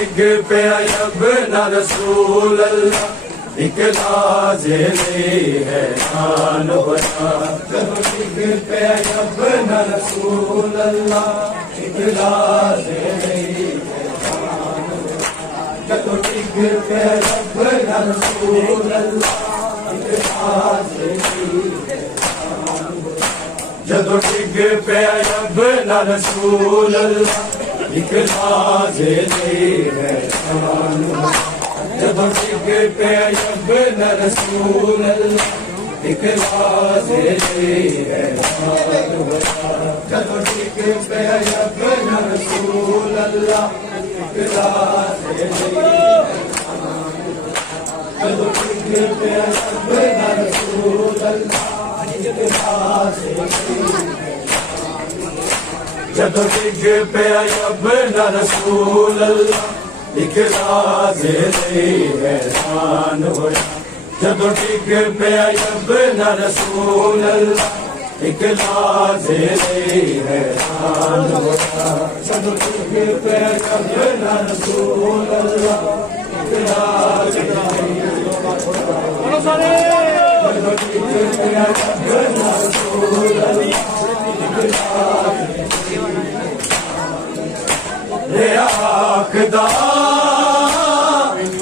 ڈگ پیا ابنا رسول اللہ ایک لازمی ہے شان ہویا جب ڈگ پیا ابنا رسول اللہ ایک لازمی ہے شان ہویا جب ڈگ پیا ابنا رسول اللہ ایک لازمی ہے جدو ڈگ پیا ابنا رسول اللہ ایک لازمی ہے شان جدو ڈگ پیا ابنا رسول اللہ ایک لازمی ہے شان جدو ڈگ پیا ابنا رسول اللہ ایک لازمی ہے جدو ڈگ پیا ابنا رسول اللہ جدو ڈگ پیا ابنا رسول اللہ ایک لازمی ہے شان ہویا جدو ڈگ پیا ابنا رسول اللہ ایک لازمی ہے شان ہویا جدو ڈگ پیا ابنا رسول اللہ ایک لازمی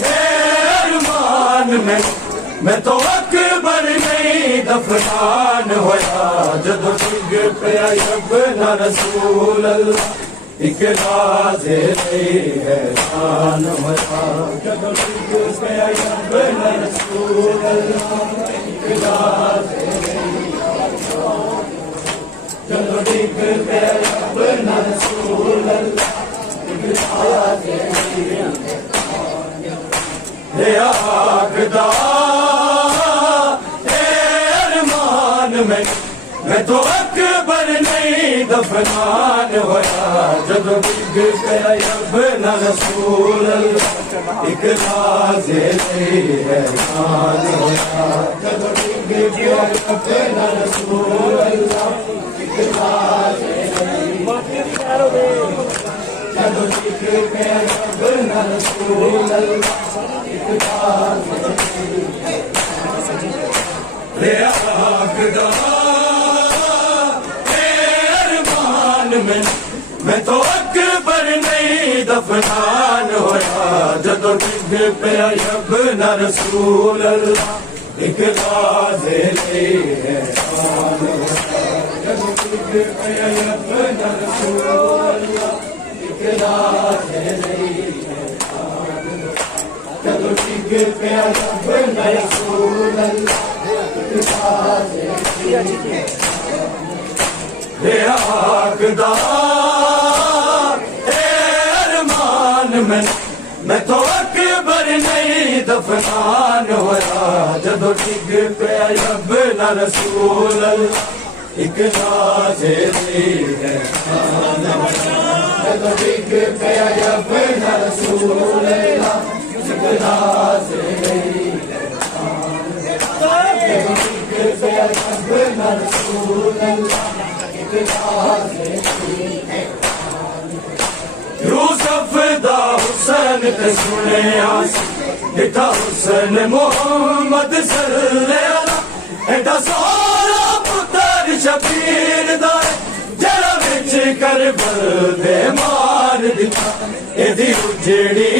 ہے ارمان میں تو اکبر نہیں دفنان ہویا جدو ڈگ پیا ابنا رسول اللہ ایک لازمی ہے شان ہویا جدو ڈگ پیا ابنا رسول اللہ ایک لازمی جدو ڈگ پیا ابنا رسول اللہ ایک لازمی ہے ارمان میں تو اکبر نہیں دفنان ہویا جدو ڈگ پیا ابنا رسول اللہ ایک لازمی ہے شان ہویا جدو ڈگ پیا ابنا رسول اللہ ایک لازمی جدو ڈگ پیا ابنا رسول اللہ ایک لازمی ارمان میں تو اکبر نہیں دفنان ہویا جدو ڈگ پیا ابنا رسول اللہ ایک لازمی ہے شان ہویا جدو ڈگ پیا ابنا رسول اللہ ایک لازمی ہے شان جدو ڈگ پیا ابنا رسول اللہ ارمان میں تو اکبر نہیں دفنان ہویا جدو ڈگ پیا ابنا رسول اللہ ایک لازمی ہے شان جدو ڈگ پیا ابنا رسول اللہ ایک لازمی ہے جدو ڈگ پیا ابنا رسول اللہ ایک لازمی ہے یوسف دا حسین تے سنے آسی ڈٹھا حسین محمد صلی اللہ ایڈا سونا پتر شبیر دا جڑا وچ کربل دے مار دتا ایدی اجڑی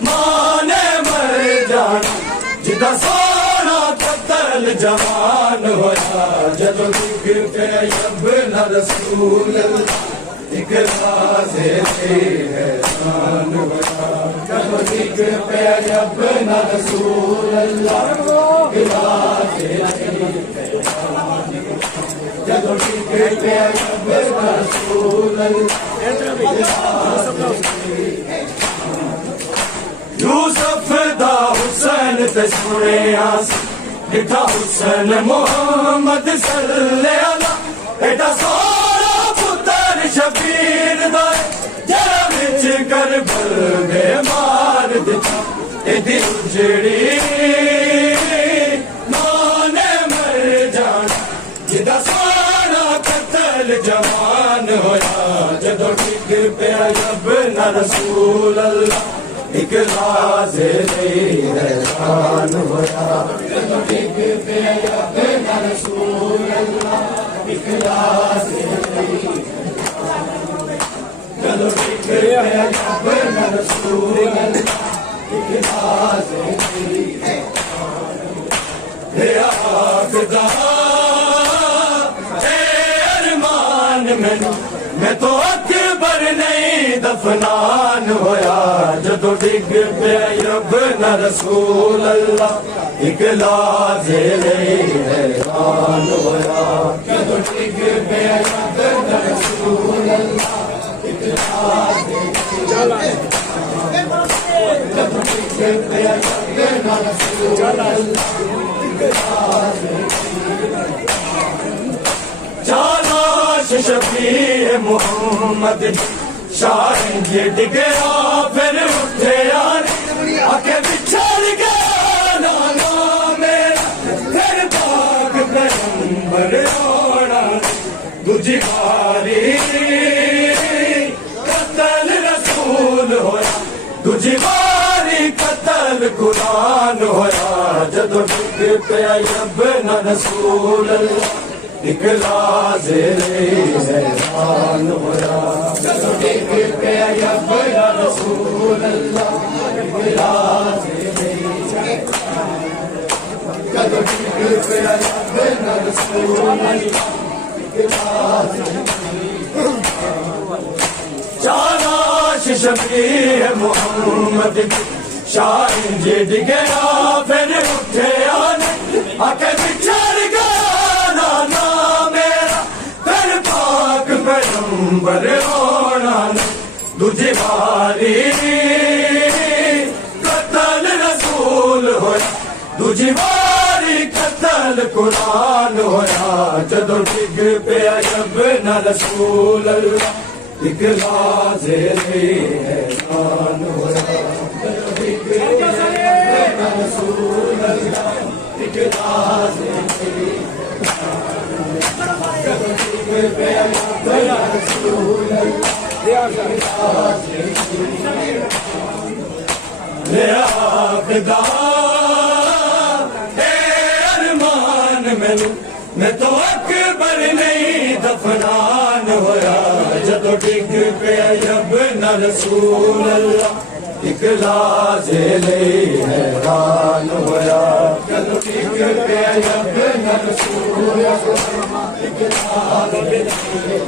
ماں نے مر جانا جدا سونا قتل جوان ہویا جدو ڈگ پیا ابنا رسول اللہ ایک لازمی ہے شان ہویا جدو ڈگ پیا ابنا رسول اللہ ایک لازمی ہے شان جدو ڈگ پیا ابنا رسول اللہ ایک لازمی ہے یوسف دا حسین تے سنے آسی ڈٹھا حسین محمد صلی اللہ ایڈا سونا پتر شبیر دا جڑا وچ کربل دے مار دتا ایدی اجڑی ماں نے مر جانا جدا سونا قتل جوان ہویا جدو ڈگ پیا ابنا رسول اللہ ایک راز نہیں حیران ہویا جدو ڈگ پیا اپنا رسول اللہ ایک راز نہیں جدو ڈگ پیا اپنا رسول اللہ ایک راز نہیں اے آخدا اے ارمان میں تو اکبر نہیں دفنان ہویا جدو ڈگ پیا اپنا رسول اللہ ایک لاز نہیں حیران ہویا جدو ڈگ پیا اپنا رسول اللہ ایک لاز نہیں جدو ڈگ پیا اپنا رسول اللہ چالاش شفیع محمد شاہ یہ ڈگیا پھر اٹھے یار آکے بچھڑ گیا نانا میرا پھر پاک پیغمبر رونا دجی باری قتل رسول ہویا دجی باری قتل قرآن ہویا جدو ڈگ پیا اپنا رسول اللہ ایک لاز نہیں حیران ہویا جدو ڈگ پیا اپنا رسول اللہ ایک لاز نہیں جدو ڈگ پیا اپنا رسول اللہ ایک لاز نہیں چالاش شفیع محمد شاہ یہ ڈگیا پھر اٹھے آکے بچھڑ گیا نانا میرا پھر پاک پیغمبر رونا دجی باری قتل رسول ہویا دجی باری قتل قرآن ہویا جدو ڈگ پیا اپنا رسول اللہ ایک لاز نہیں حیران ہویا جدو ڈگ پیا اپنا رسول اللہ ایک لاز نہیں جدو ڈگ پیا اپنا رسول اللہ ایک لاز نہیں اے آخدا اے ارمان میں تو اکبر نہیں دفنان ہویا جدو ڈگ پیا اپنا رسول اللہ ایک لاز نہیں حیران ہویا جدو ڈگ پیا اپنا رسول اللہ ایک لاز نہیں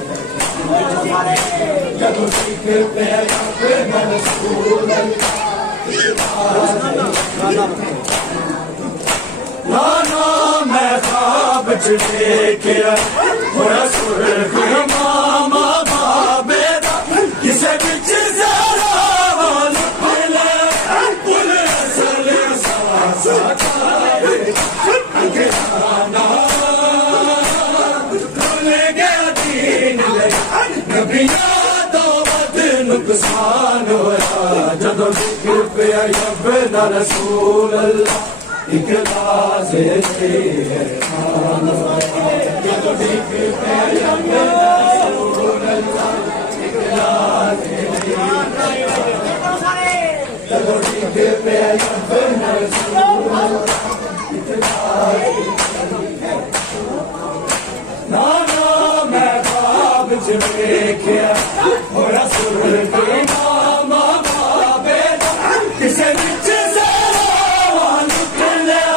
جدو ڈگ پیا اپنا رسول اللہ نانا میں خواب دیکھیا تھوڑا سرخ ماما بابے دا کسے بچ زہرا لپ لے پل اصل ساسا کھائے اگرانا کھل گیا دین لے نبیاں تو بد نقصان ہویا جدو ڈگ پیا اپنا رسول اللہ ایک لاز نہیں حیران ہویا جدو ڈگ پیا اپنا رسول اللہ ایک لاز نہیں جدو ڈگ پیا اپنا رسول اللہ ایک لاز نہیں نانا میں خواب دیکھیا تھوڑا سرخ ماما بابے دا کسے بچ زہرا لٹ لیا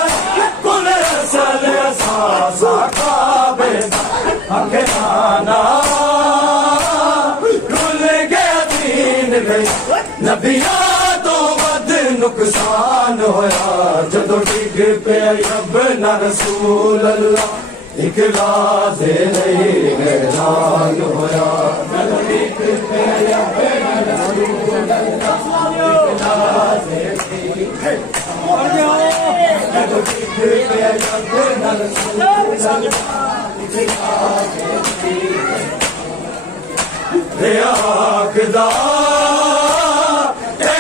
کل اصل ساسا کعبے دا اکھانا کھل گیا دین لے نبیاں تو ود نقصان ہویا جدو ڈگ پیا اپنا رسول اللہ ایک لاز نہیں حیران ہویا جدو ڈگ پیا اپنا رسول اللہ ایک لاز نہیں جدو ڈگ پیا اپنا رسول اللہ ایک لاز نہیں اے آخدا اے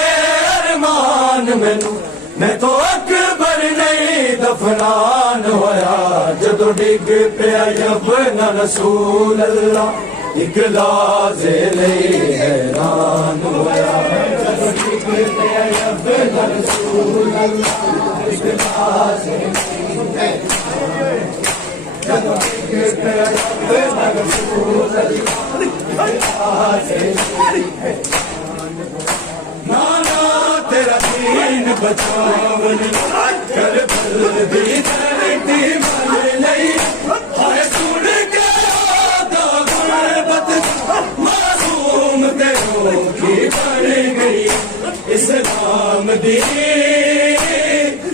ارمان میں تو اکبر نہیں دفنان ہویا جدو ڈگ پیا اپنا رسول اللہ ایک لحظے لئی حیران ہویا جدوں ڈگ پیا اپنا رسول اللہ ایک لحظے جدوں ڈگ پیا اپنا رسول اللہ نانا تیرا دین بچاون کربل دی دھرتی مل لئی ہائے سن کے آدا غربت معصوم تے روکی بڑھ گئی اسلام دی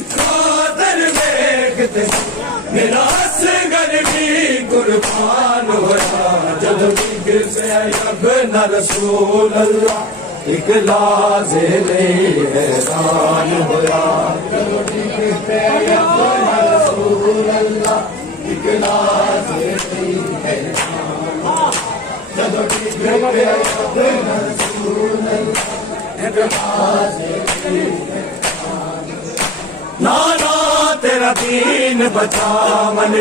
خاطر ویکھتے میرا اصغر بھی قربان ہویا جدوں ڈگ پیا اپنا رسول اللہ ایک لحظے لئی حیران ہویا جدوں ڈگ پیا اپنا رسول اللہ ایک لحظے لئی حیران جدوں ڈگ پیا اپنا رسول اللہ ایک لحظے لئی نانا تیرا دین بچا من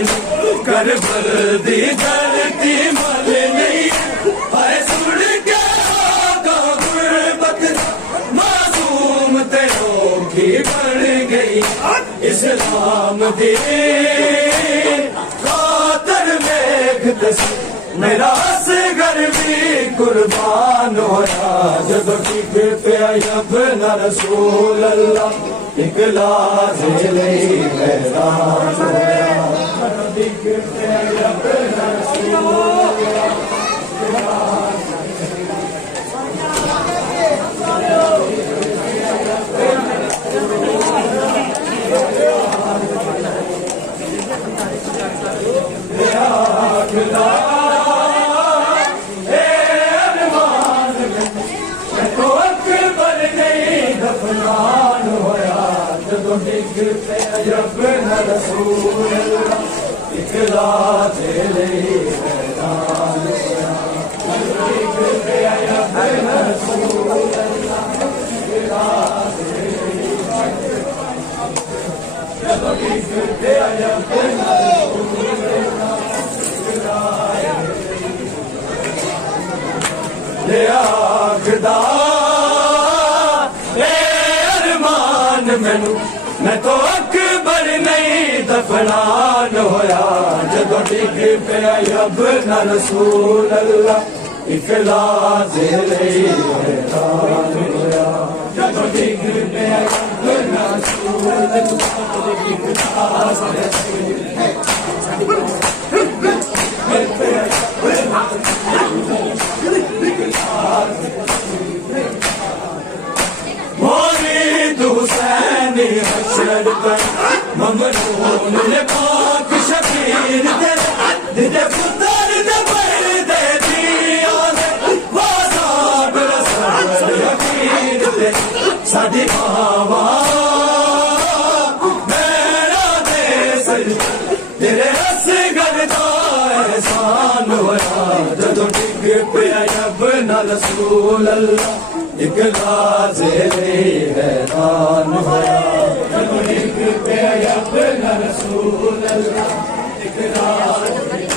کربل دی دھرتی مل نہیں ہائے سن کے آگا غربت معصوم تے روکی بڑھ گئی اسلام دی خاطر ویکھتے میرا اصغر بھی قربان ہویا جدوں ڈگ پیا اپنا رسول اللہ ایک لحظے لئی حیران ہویا جدوں ڈگ پیا اپنا رسول اللہ جدوں ڈگ پیا اپنا رسول اللہ ایک لحظے لئی حیران ہویا جدوں ڈگ پیا اپنا رسول اللہ ایک لحظے لئی جدوں ڈگ پیا اپنا رسول اللہ لے آکھدا میں تو اکبر نہیں دفنان ہویا جدوں ڈگ پیا اپنا رسول اللہ ایک لحظے لئی حیران ہویا جدوں ڈگ پیا اپنا رسول اللہ ایک لحظے حسین حشر پر ممنون نے پاک شبیر دے پتر دے پردے دیا دے واساب رسول یقین دے ساڈی ماواں میرا دے سجدہ تیرے اصغر دا احسان ہویا جدوں ڈگ پیا اپنا رسول اللہ ایک لحظے لئی حیران ہویا جدوں ڈگ پیا اپنا رسول اللہ ایک لحظے لئی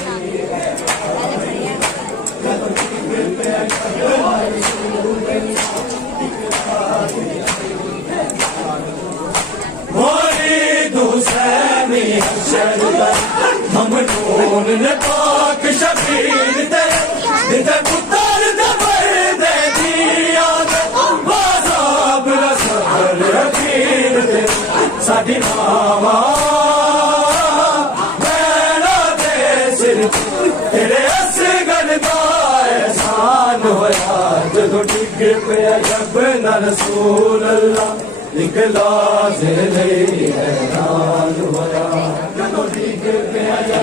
جدوں ڈگ پیا اپنا رسول اللہ مرید حسین حشر پر ممنون نے پاک شبیر دے پتر دے پردے دیا ساڈی ماواں میرا دے سر تیرے اصغر دا احسان ہویا جدوں ڈگ پیا اپنا رسول اللہ ایک لحظے لئی حیران ہویا جدوں ڈگ پیا